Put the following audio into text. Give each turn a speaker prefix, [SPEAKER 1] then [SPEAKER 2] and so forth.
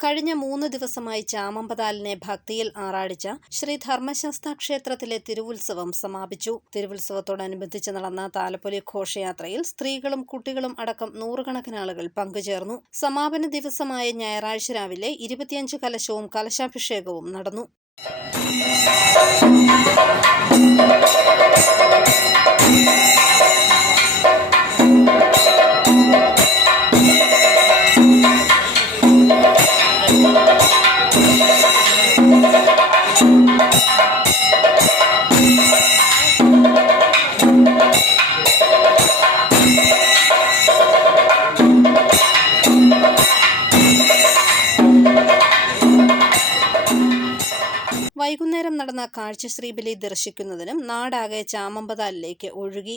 [SPEAKER 1] കഴിഞ്ഞ മൂന്ന് ദിവസമായി ചാമമ്പതാലിനെ ഭക്തിയിൽ ആറാടിച്ച ശ്രീ ധർമ്മശാസ്ത്ര ക്ഷേത്രത്തിലെ തിരുവുത്സവം സമാപിച്ചു. തിരുവുത്സവത്തോടനുബന്ധിച്ച് നടന്ന താലപ്പൊലി ഘോഷയാത്രയിൽ സ്ത്രീകളും കുട്ടികളും അടക്കം നൂറുകണക്കിന് ആളുകൾ പങ്കുചേർന്നു. സമാപന ദിവസമായ ഞായറാഴ്ച രാവിലെ ഇരുപത്തിയഞ്ച് കലശവും കലശാഭിഷേകവും നടന്നു. വൈകുന്നേരം നടന്ന കാഴ്ചശ്രീ ബലി ദർശിക്കുന്നതിനും നാടാകെ ചാമമ്പതാലിലേക്ക് ഒഴുകി.